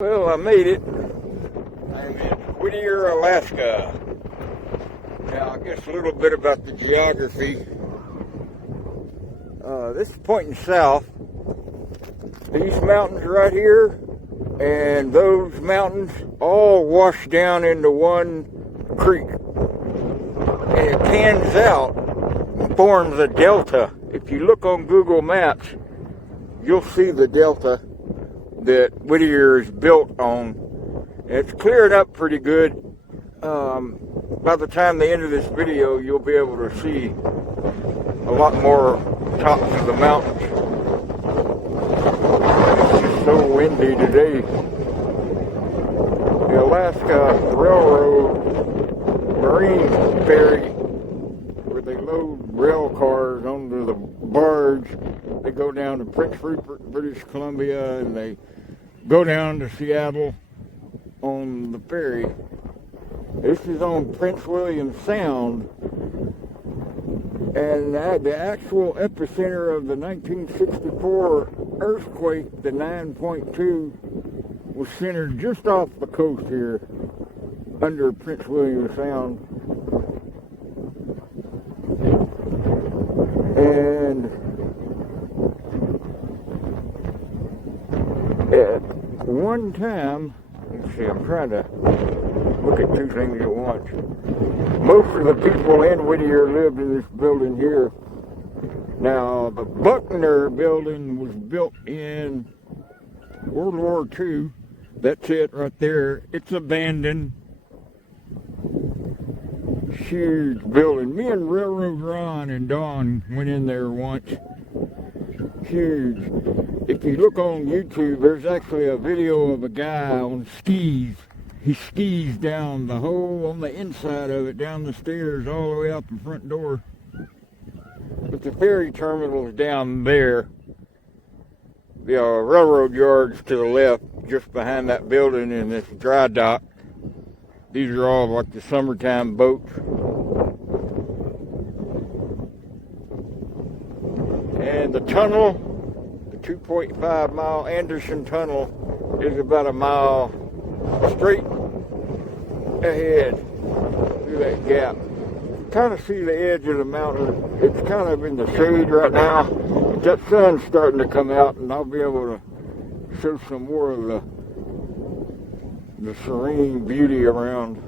Well, I made it. I'm in Whittier, Alaska. Now, I guess a little bit about the geography. This is pointing south. These mountains right here and those mountains all wash down into one creek. And it pans out and forms a delta. If you look on Google Maps, you'll see the delta that Whittier is built on. It's cleared up pretty good. By the time the end of this video, you'll be able to see a lot more tops of the mountains. It's just so windy today. The Alaska Railroad Marine Ferry, where they load rail cars onto the barge. They go down to Prince Rupert, British Columbia, and they go down to Seattle on the ferry. This is on Prince William Sound, and the actual epicenter of the 1964 earthquake, the 9.2, was centered just off the coast here under Prince William Sound. And at one time, let's see, I'm trying to look at two things at once. Most of the people in Whittier lived in this building here. Now, the Buckner Building was built in World War II. That's it right there. It's abandoned. Huge building. Me and Railroad Ron and Don went in there once. Huge. If you look on YouTube, there's actually a video of a guy on skis. He skis down the hole on the inside of it, down the stairs, all the way out the front door. But the ferry terminal is down there. The railroad yard's to the left, just behind that building in this dry dock. These are all like the summertime boats. And the tunnel, the 2.5 mile Anderson Tunnel, is about a mile straight ahead through that gap. Kind of see the edge of the mountain. It's kind of in the shade right now. But that sun's starting to come out, and I'll be able to show some more of the serene beauty around.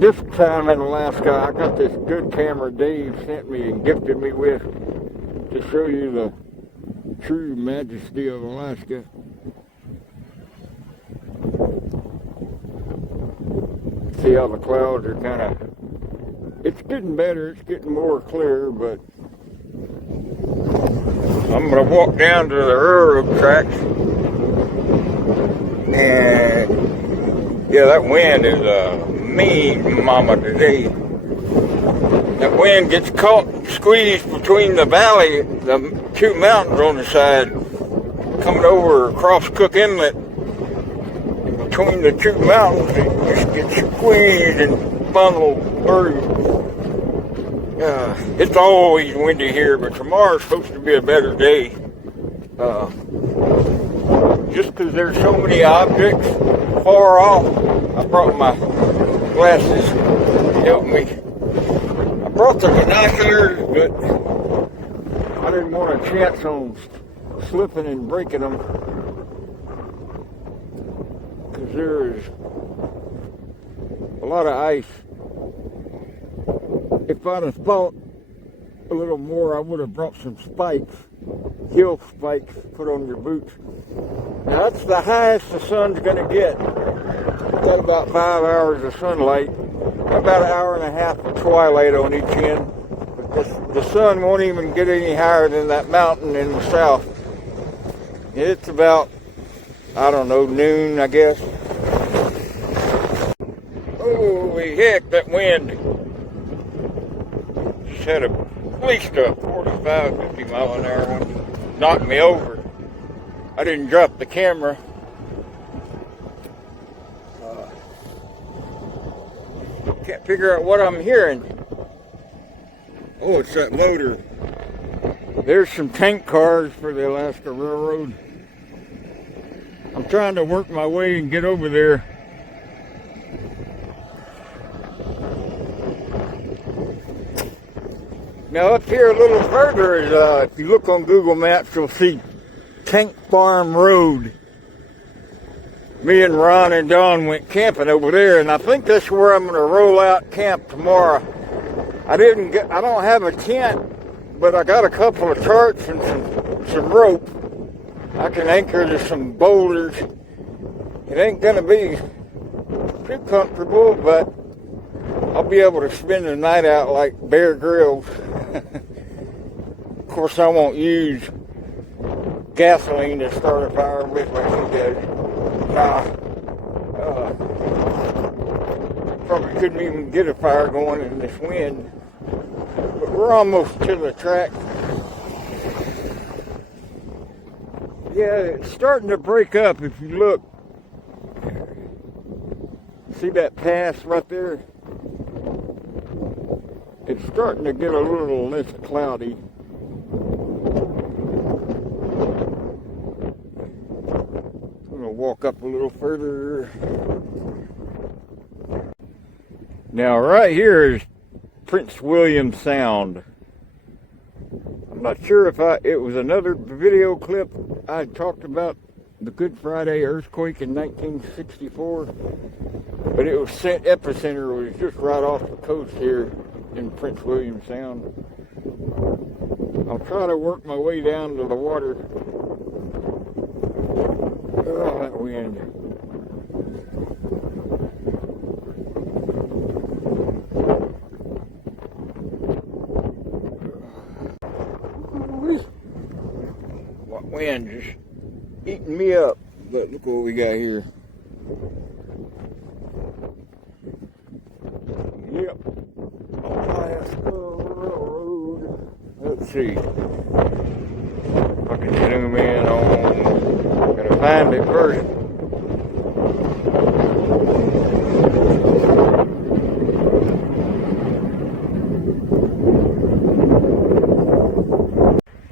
This time in Alaska, I got this good camera Dave sent me and gifted me with to show you the true majesty of Alaska. See how the clouds are kind of, it's getting better, it's getting more clear, but I'm going to walk down to the railroad tracks, and yeah, that wind is mean mama today. That wind gets caught, squeezed between the valley, the two mountains on the side, coming over across Cook Inlet. Between the two mountains, it just gets squeezed and funneled through. It's always windy here, but tomorrow's supposed to be a better day. Just because there's so many objects far off, I brought my glasses to help me. I brought the binoculars, but I didn't want a chance on slipping and breaking them. Because there's a lot of ice. If I'd have thought a little more, I would have brought some spikes, heel spikes, put on your boots. Now that's the highest the sun's going to get. Got about 5 hours of sunlight, about an hour and a half of twilight on each end. But the sun won't even get any higher than that mountain in the south. It's about, I don't know, noon, I guess. Holy heck, that wind just had at least a 45, 50 mile an hour one. Knocked me over. I didn't drop the camera. Can't figure out what I'm hearing. Oh, it's that loader. There's some tank cars for the Alaska Railroad. I'm trying to work my way and get over there. Now up here a little further is, if you look on Google Maps, you'll see Tank Farm Road. Me and Ron and Don went camping over there, and I think that's where I'm going to roll out camp tomorrow. I don't have a tent, but I got a couple of tarps and some rope. I can anchor to some boulders. It ain't going to be too comfortable, but I'll be able to spend the night out like Bear Grylls. Of course, I won't use gasoline to start a fire with like he does. Probably couldn't even get a fire going in this wind. But we're almost to the track. Yeah, it's starting to break up if you look. See that pass right there? It's starting to get a little less cloudy. I'm going to walk up a little further. Now right here is Prince William Sound. I'm not sure if it was another video clip I talked about the Good Friday earthquake in 1964, but it was epicenter was just right off the coast here in Prince William Sound. I'll try to work my way down to the water. Oh, that wind. What wind just eating me up. But look what we got here. Yep. Railroad. Let's see. If I can zoom in on. Gotta find it first.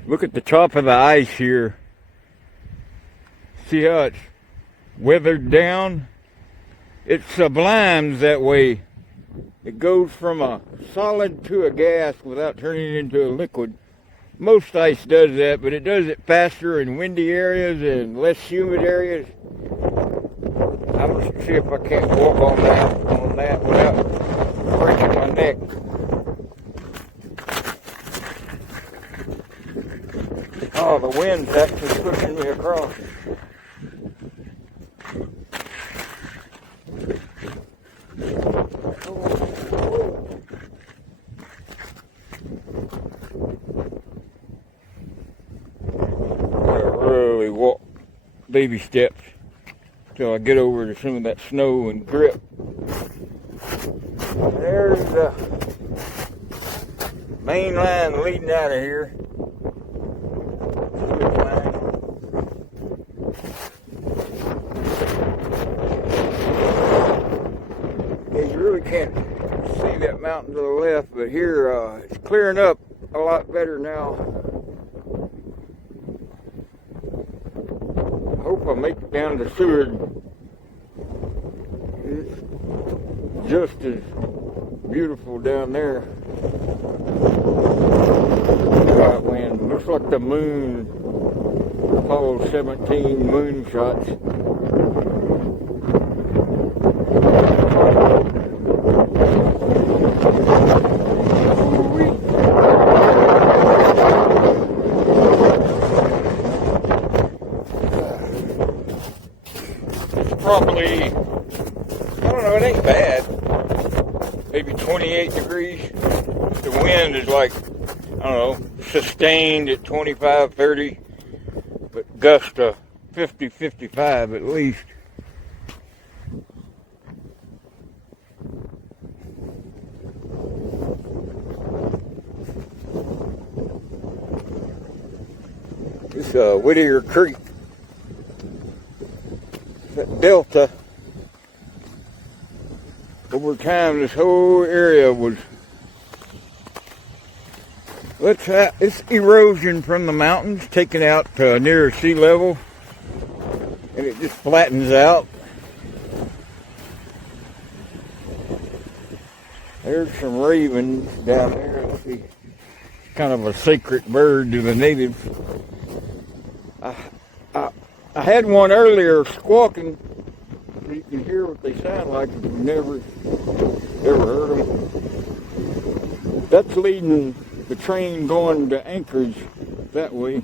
Look at the top of the ice here. See how it's weathered down? It sublimes that way. It goes from a solid to a gas without turning it into a liquid. Most ice does that, but it does it faster in windy areas and less humid areas. I'm going to see if I can't walk on that without breaking my neck. Oh, the wind's actually pushing me across. Really walk baby steps till I get over to some of that snow and grip. There's the main line leading out of here. You really can't see that mountain to the left, but here it's clearing up a lot better now. I hope I make it down to Seward. It's just as beautiful down there. Right wind. Looks like the moon, Apollo 17 moon shots. Probably, I don't know, it ain't bad. Maybe 28 degrees. The wind is like, I don't know, sustained at 25, 30, but gust to 50, 55 at least. This Whittier Creek. That delta, over time this whole area was, it's erosion from the mountains taken out to near sea level. and it just flattens out. There's some ravens down there. Let's see. Kind of a sacred bird to the natives. I had one earlier squawking, so you can hear what they sound like if you've never heard them. That's leading the train going to Anchorage that way.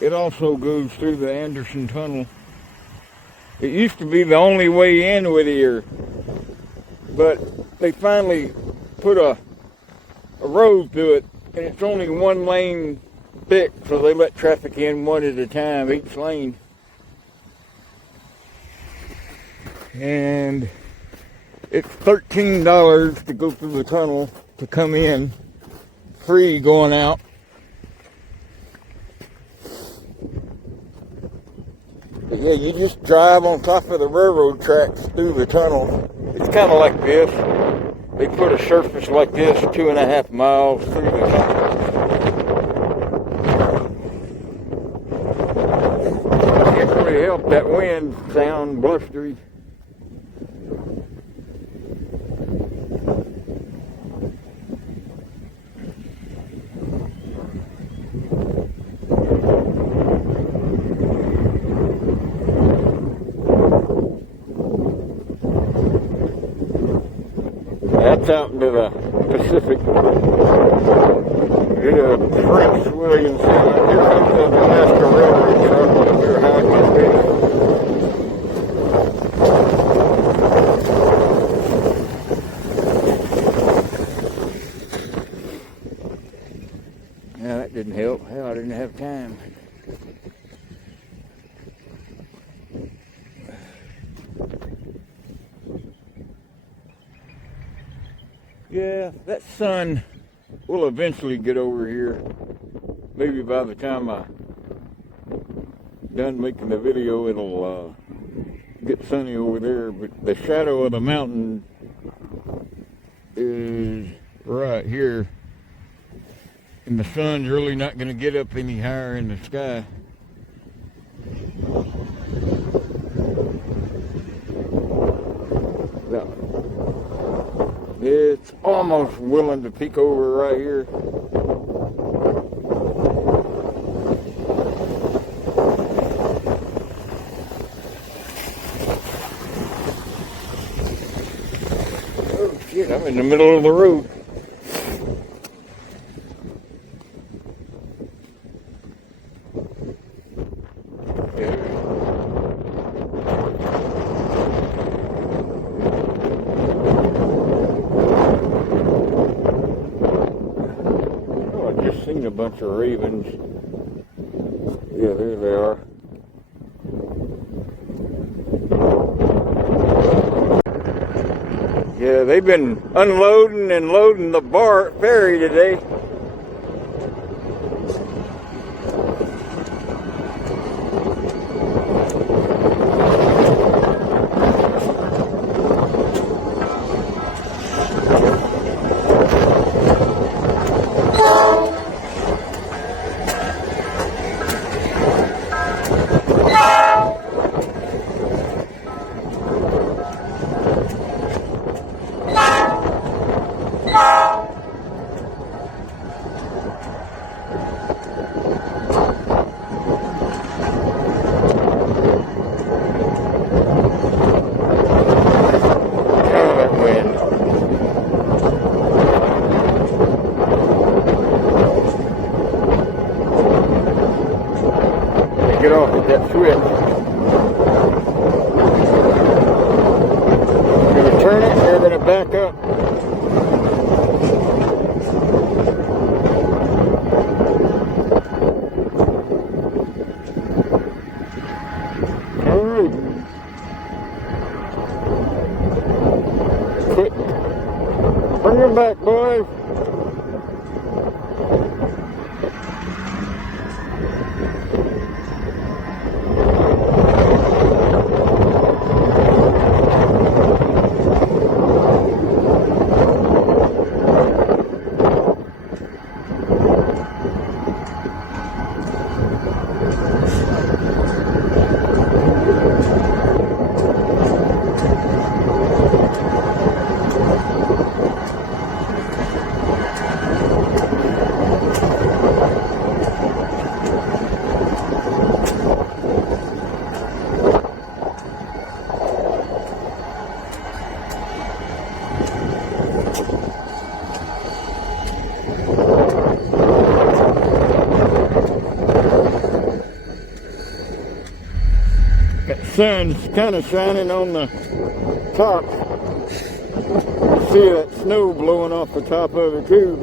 It also goes through the Anderson Tunnel. It used to be the only way in Whittier, but they finally put a road through it, and it's only one lane thick, so they let traffic in one at a time, each lane. And it's $13 to go through the tunnel to come in, free going out. But yeah, you just drive on top of the railroad tracks through the tunnel. It's kind of like this. They put a surface like this 2.5 miles through the tunnel. It really helped that wind sound blustery. That's out into the Pacific. Yeah, Prince William Sound. Here comes the Alaska Railroad truck. I'm not sure how it gets there. Yeah, that didn't help. Hell, I didn't have time. Yeah, that sun will eventually get over here. Maybe by the time I'm done making the video, it'll get sunny over there. But the shadow of the mountain is right here. And the sun's really not going to get up any higher in the sky. It's almost willing to peek over right here. Oh shit, I'm in the middle of the road. Seen a bunch of ravens. Yeah, there they are. Yeah, they've been unloading and loading the ferry today. Get off at that switch. We're going to turn it, they're going to back up. Alright. Quick. Bring them back, boys. That sun's kind of shining on the top. See that snow blowing off the top of it too.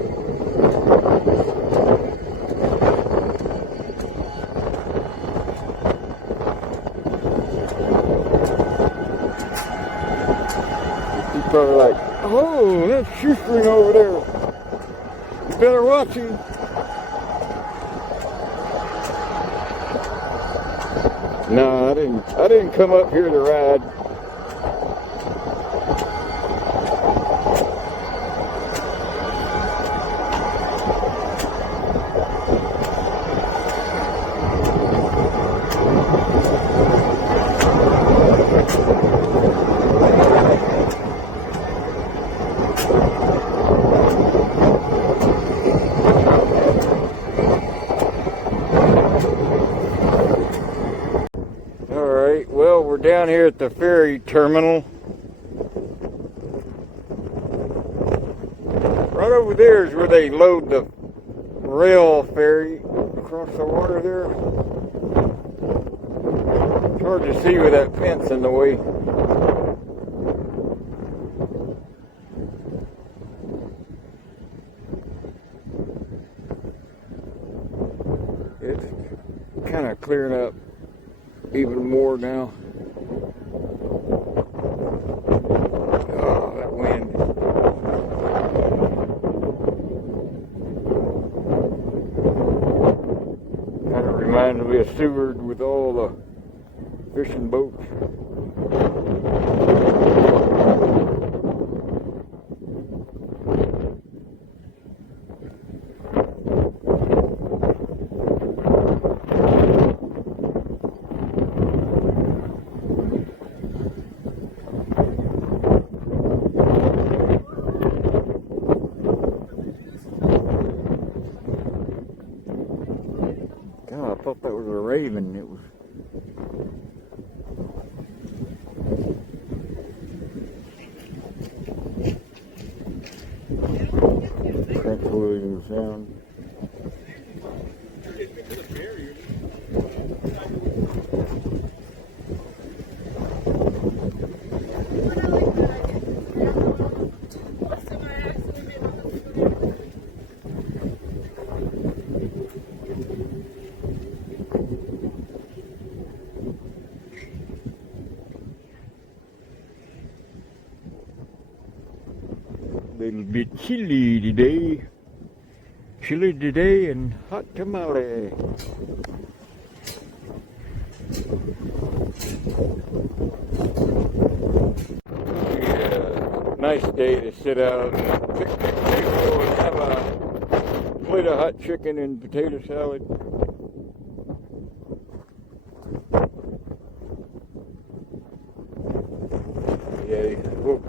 You're probably like, oh, that's shoestring over there. You better watch him. No, I didn't come up here to ride. Well, we're down here at the ferry terminal. Right over there is where they load the rail ferry across the water there. It's hard to see with that fence in the way. It's kind of clearing up even more now. Oh, that wind. Kind of reminds me of Seward with all the fishing boats. God, I thought that was a raven. It was. Prince William Sound. Little bit chilly today and hot tamale. Yeah, nice day to sit out and picnic and have a plate of hot chicken and potato salad. Yeah, we'll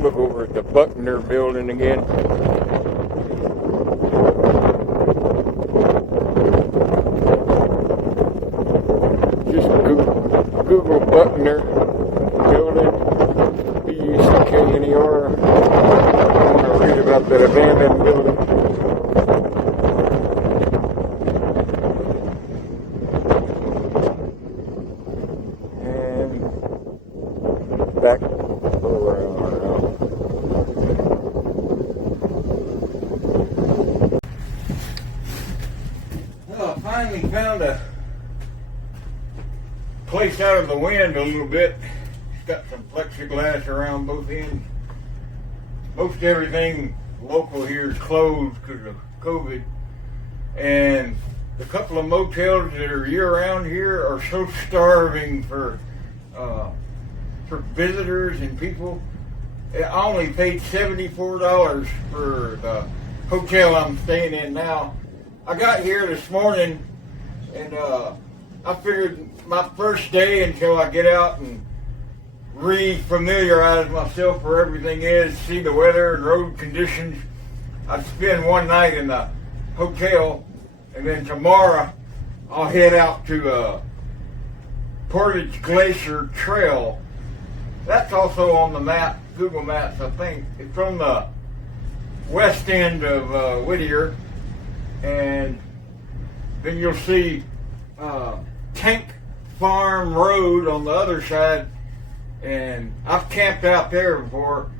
look over at the Buckner Building again. Just Google Buckner Building, B-U-C-K-N-E-R. I want to read about that abandoned building. And back around. Well, I finally found a place out of the wind a little bit. It's got some plexiglass around both ends. Most everything local here is closed because of COVID. And the couple of motels that are year-round here are so starving for visitors and people. I only paid $74 for the hotel I'm staying in now. I got here this morning and I figured my first day until I get out and re-familiarize myself where everything is, see the weather and road conditions, I'd spend one night in the hotel, and then tomorrow I'll head out to Portage Glacier Trail. That's also on the map, Google Maps, I think. It's from the west end of Whittier, and then you'll see tank farm road on the other side, and I've camped out there before.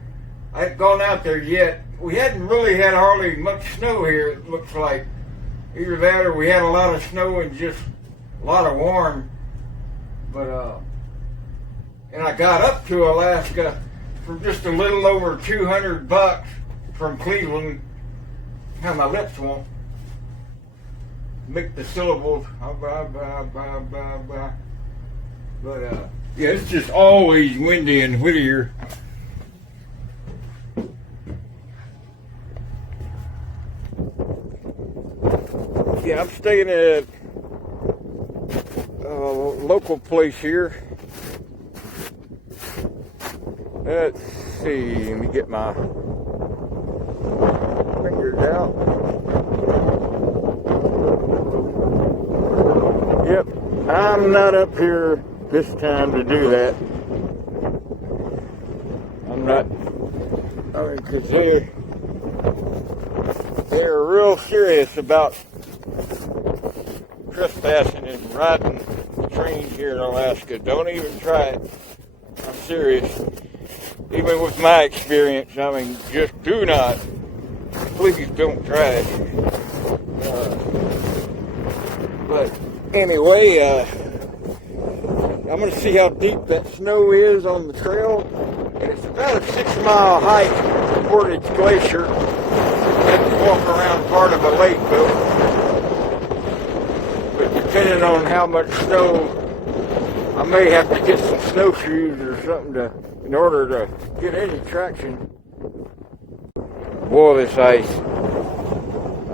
I haven't gone out there yet. We hadn't really had hardly much snow here, it looks like. Either that or we had a lot of snow and just a lot of warm. But, and I got up to Alaska for just a little over $200 from Cleveland. How my lips won't make the syllables. But, yeah, it's just always windy in Whittier. Yeah, I'm staying at a local place here. Let's see, let me get my fingers out. Yep, I'm not up here this time to do that. I'm not, because they're real serious about trespassing and riding trains here in Alaska. Don't even try it. I'm serious. Even with my experience, I mean, just do not. Please don't try it. But anyway, I'm going to see how deep that snow is on the trail. And it's about a 6-mile hike to Portage Glacier. Let's walk around part of a lake, though. But depending on how much snow, I may have to get some snowshoes or something in order to get any traction. Boy, this ice. I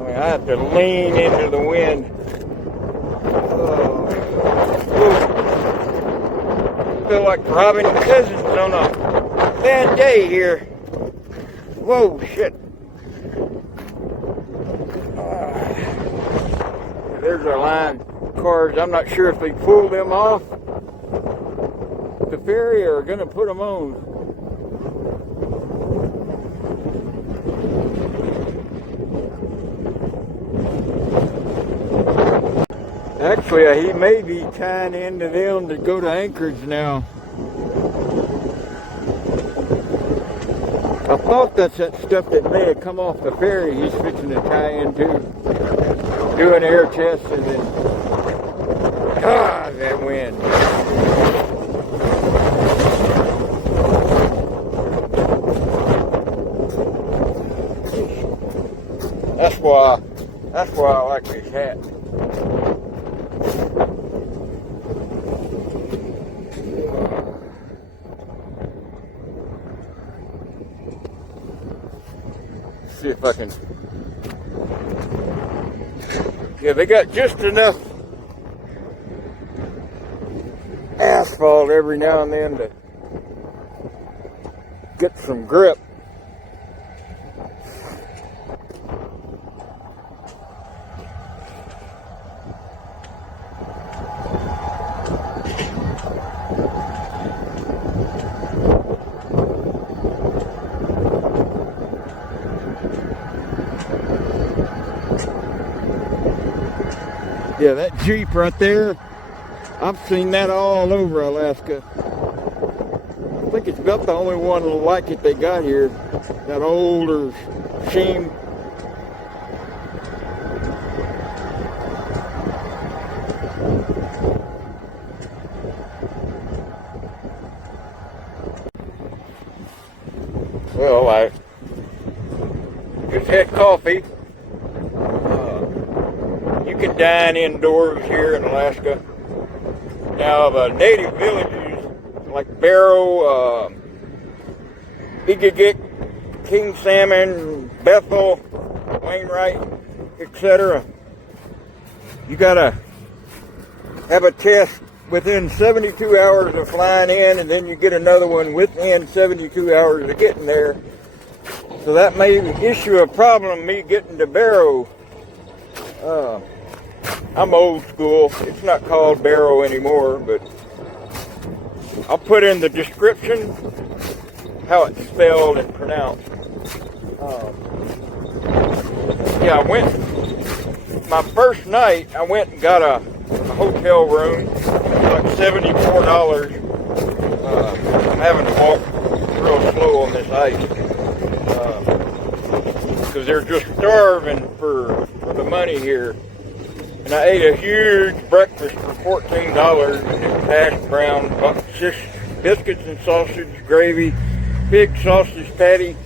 mean, I have to lean into the wind. I feel like robbing cousins on a bad day here. Whoa, shit. There's our line cars. I'm not sure if they pulled them off the ferry or are going to put them on. Actually, he may be tying into them to go to Anchorage now. I thought that's that stuff that may have come off the ferry he's fixing to tie into. Do an air test and then, God, that wind. That's why I like this hat. See if I can. Yeah, they got just enough asphalt every now and then to get some grip. Yeah, that Jeep right there, I've seen that all over Alaska. I think it's about the only one like it they got here. That older Sheen. Well, I just had coffee. You can dine indoors here in Alaska. Now, the native villages like Barrow, Utqiagvik, King Salmon, Bethel, Wainwright, etc. You gotta have a test within 72 hours of flying in, and then you get another one within 72 hours of getting there. So that may issue a problem me getting to Barrow. I'm old school. It's not called Barrow anymore, but I'll put in the description how it's spelled and pronounced. Yeah, I went, my first night, I went and got a hotel room. like $74. I'm having to walk real slow on this ice because they're just starving for the money here. And I ate a huge breakfast for $14. Hash brown, biscuits and sausage, gravy, pig sausage patty,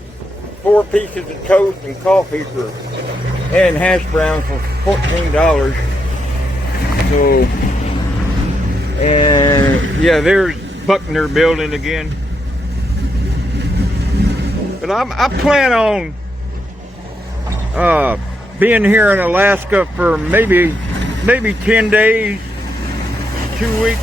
4 pieces of toast, and coffee and hash browns for $14. So, and yeah, there's Buckner Building again. But I plan on being here in Alaska for maybe 10 days, 2 weeks.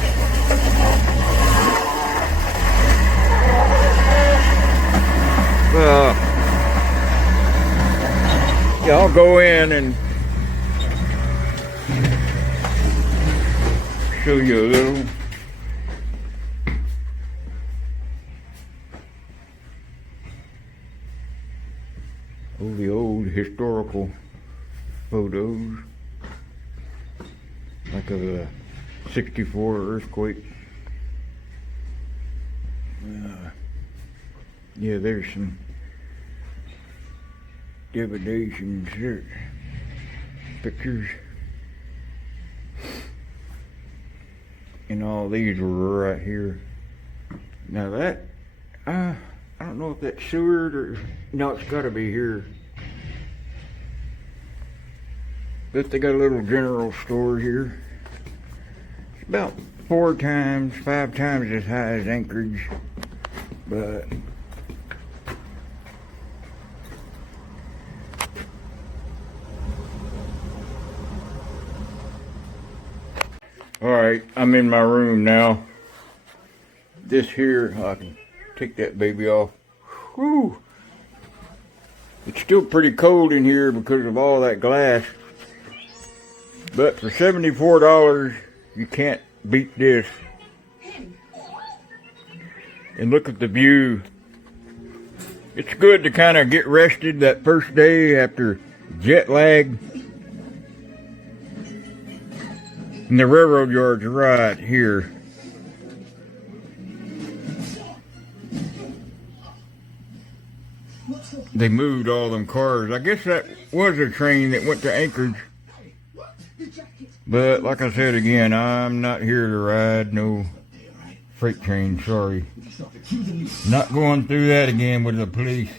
Yeah, I'll go in and show you a little. Oh, the old historical photos, like of the '64 earthquake. Yeah, there's some devastations there. Pictures. And all these were right here. Now that, I don't know if that's Seward or, no, it's gotta be here. But they got a little general store here. It's about 5 times as high as Anchorage. But alright, I'm in my room now. This here, I can take that baby off. Whew. It's still pretty cold in here because of all that glass. But for $74, you can't beat this. And look at the view. It's good to kind of get rested that first day after jet lag. And the railroad yard's right here. They moved all them cars. I guess that was a train that went to Anchorage. But like I said again, I'm not here to ride no freight train, sorry. Not going through that again with the police.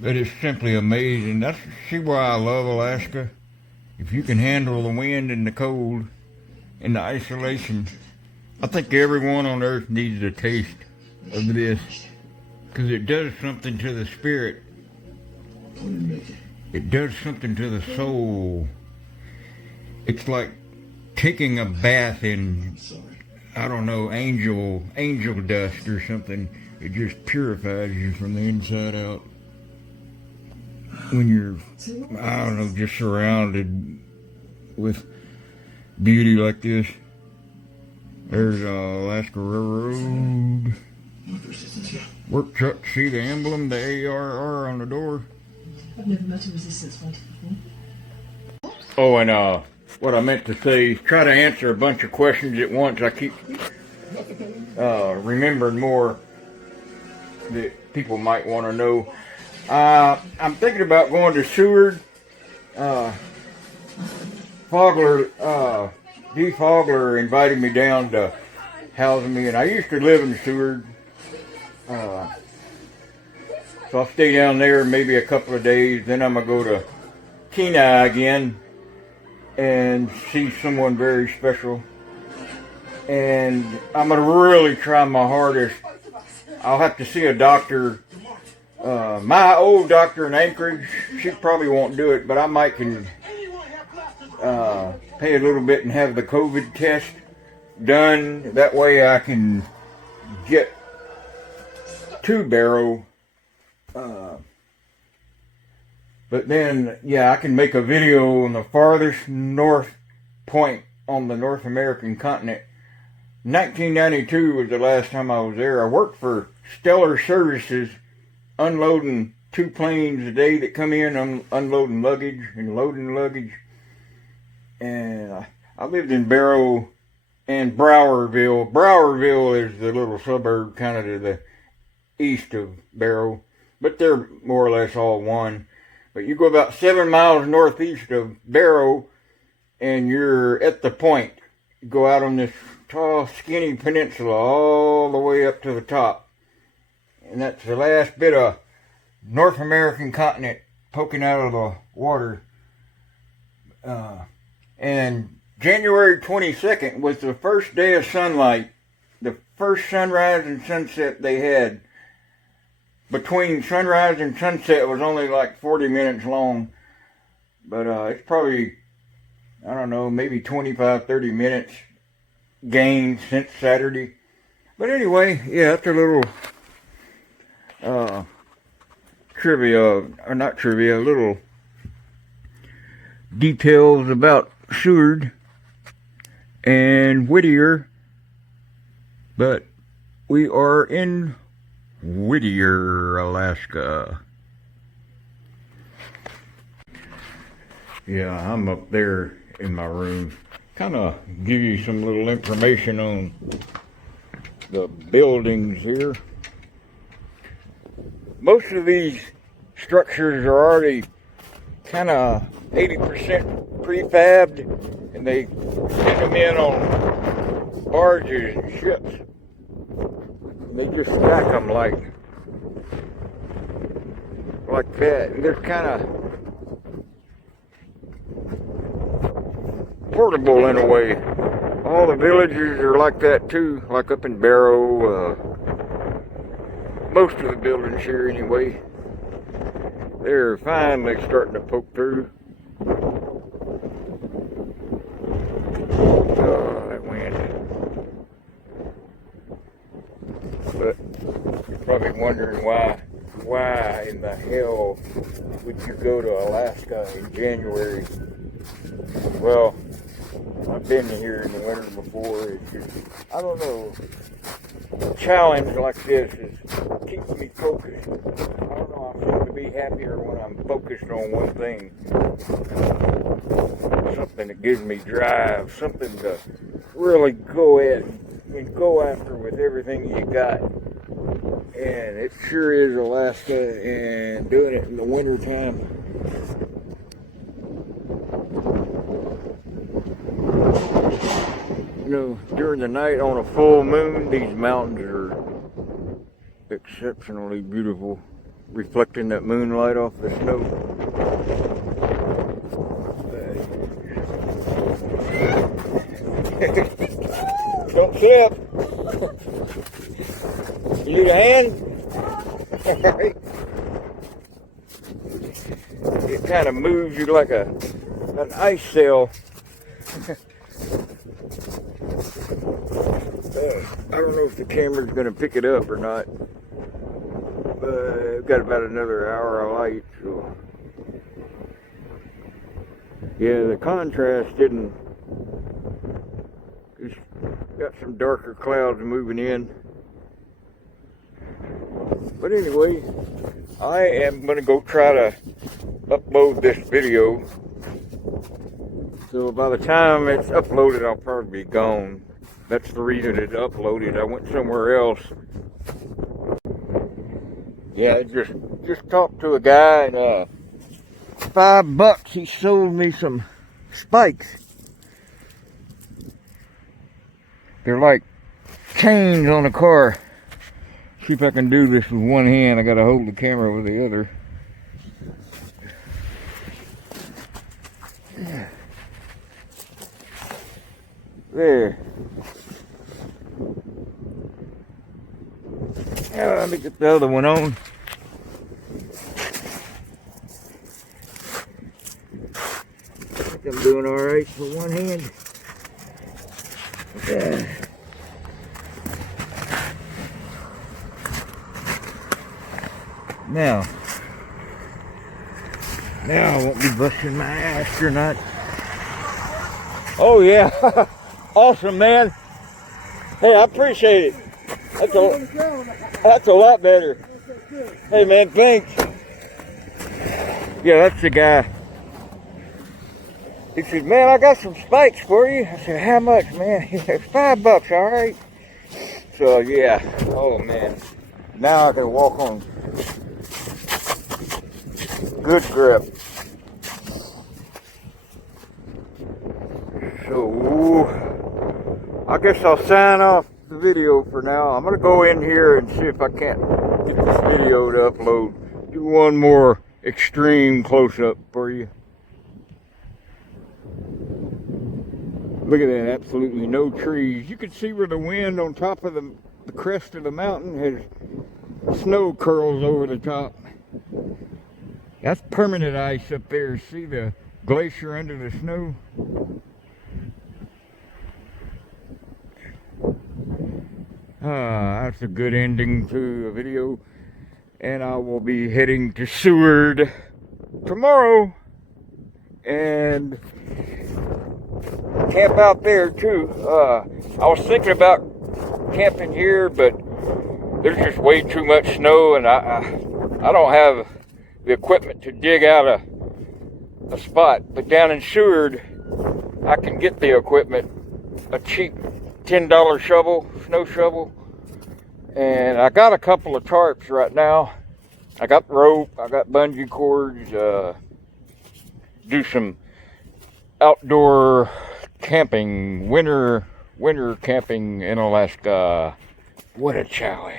But it's simply amazing. That's why I love Alaska. If you can handle the wind and the cold and the isolation, I think everyone on earth needs a taste of this. Because it does something to the spirit. It does something to the soul. It's like taking a bath in, I don't know, angel dust or something. It just purifies you from the inside out. When you're, I don't know, just surrounded with beauty like this. There's Alaska Railroad. Work truck, see the emblem, the ARR on the door. I've never met a resistance fighter before. Oh, and what I meant to say, try to answer a bunch of questions at once. I keep remembering more that people might want to know. I'm thinking about going to Seward. D. Fogler invited me down to house me, and I used to live in Seward. So I'll stay down there maybe a couple of days. Then I'm going to go to Kenai again and see someone very special. And I'm going to really try my hardest. I'll have to see a doctor. My old doctor in Anchorage, she probably won't do it, but I might can pay a little bit and have the COVID test done. That way I can get to Barrow. But then, yeah, I can make a video on the farthest north point on the North American continent. 1992 was the last time I was there. I worked for Stellar Services, unloading 2 planes a day that come in, unloading luggage and loading luggage. And I lived in Barrow and Browerville. Browerville is the little suburb kind of to the east of Barrow, but they're more or less all one. But you go about 7 miles northeast of Barrow, and you're at the point. You go out on this tall, skinny peninsula all the way up to the top. And that's the last bit of North American continent poking out of the water. And January 22nd was the first day of sunlight. The first sunrise and sunset they had. Between sunrise and sunset was only like 40 minutes long. But it's probably, I don't know, maybe 25, 30 minutes gained since Saturday. But anyway, yeah, that's a little trivia, or not trivia, little details about Seward and Whittier. But we are in Whittier, Alaska. Yeah, I'm up there in my room. Kind of give you some little information on the buildings here. Most of these structures are already kind of 80% prefabbed, and they send them in on barges and ships. And they just stack them like that. And they're kind of portable in a way. All the villages are like that too, like up in Barrow. Most of the buildings here anyway. They're finally starting to poke through. Oh, that wind. But you're probably wondering why in the hell would you go to Alaska in January? Well, I've been here in the winter before. It's just, I don't know. A challenge like this keeps me focused. I don't know, I seem to be happier when I'm focused on one thing. Something that gives me drive, something to really go at and go after with everything you got. And it sure is Alaska, and doing it in the winter time. You know, during the night on a full moon, these mountains are exceptionally beautiful, reflecting that moonlight off the snow. Don't slip. You need a hand? It kind of moves you like an ice sail. I don't know if the camera's going to pick it up or not. I've got about another hour of light, so. Yeah, the contrast didn't. It's got some darker clouds moving in. But anyway, I am going to go try to upload this video. So by the time it's uploaded, I'll probably be gone. That's the reason it's uploaded. I went somewhere else. Yeah, I just talked to a guy, and $5 he sold me some spikes. They're like chains on a car. See if I can do this with one hand. I gotta hold the camera with the other. There. Now let me get the other one on. I think I'm doing alright with one hand. Yeah. Now I won't be busting my ass or not. Oh yeah, awesome, man. Hey, I appreciate it. That's a lot better. Hey man, thanks. Yeah, that's the guy. He said, man, I got some spikes for you. I said, how much, man? He said, $5, all right? So, yeah. Oh, man. Now I can walk on good grip. So, I guess I'll sign off the video for now. I'm going to go in here and see if I can't get this video to upload. Do one more extreme close-up for you. Look at that, absolutely no trees. You can see where the wind on top of the crest of the mountain has snow curls over the top. That's permanent ice up there. See the glacier under the snow? That's a good ending to the video. And I will be heading to Seward tomorrow. And camp out there too. I was thinking about camping here, but there's just way too much snow, and I don't have the equipment to dig out a spot. But down in Seward, I can get the equipment, a cheap $10 shovel, snow shovel, and I got a couple of tarps right now. I got rope, I got bungee cords, do some outdoor camping, winter camping in Alaska. What a challenge.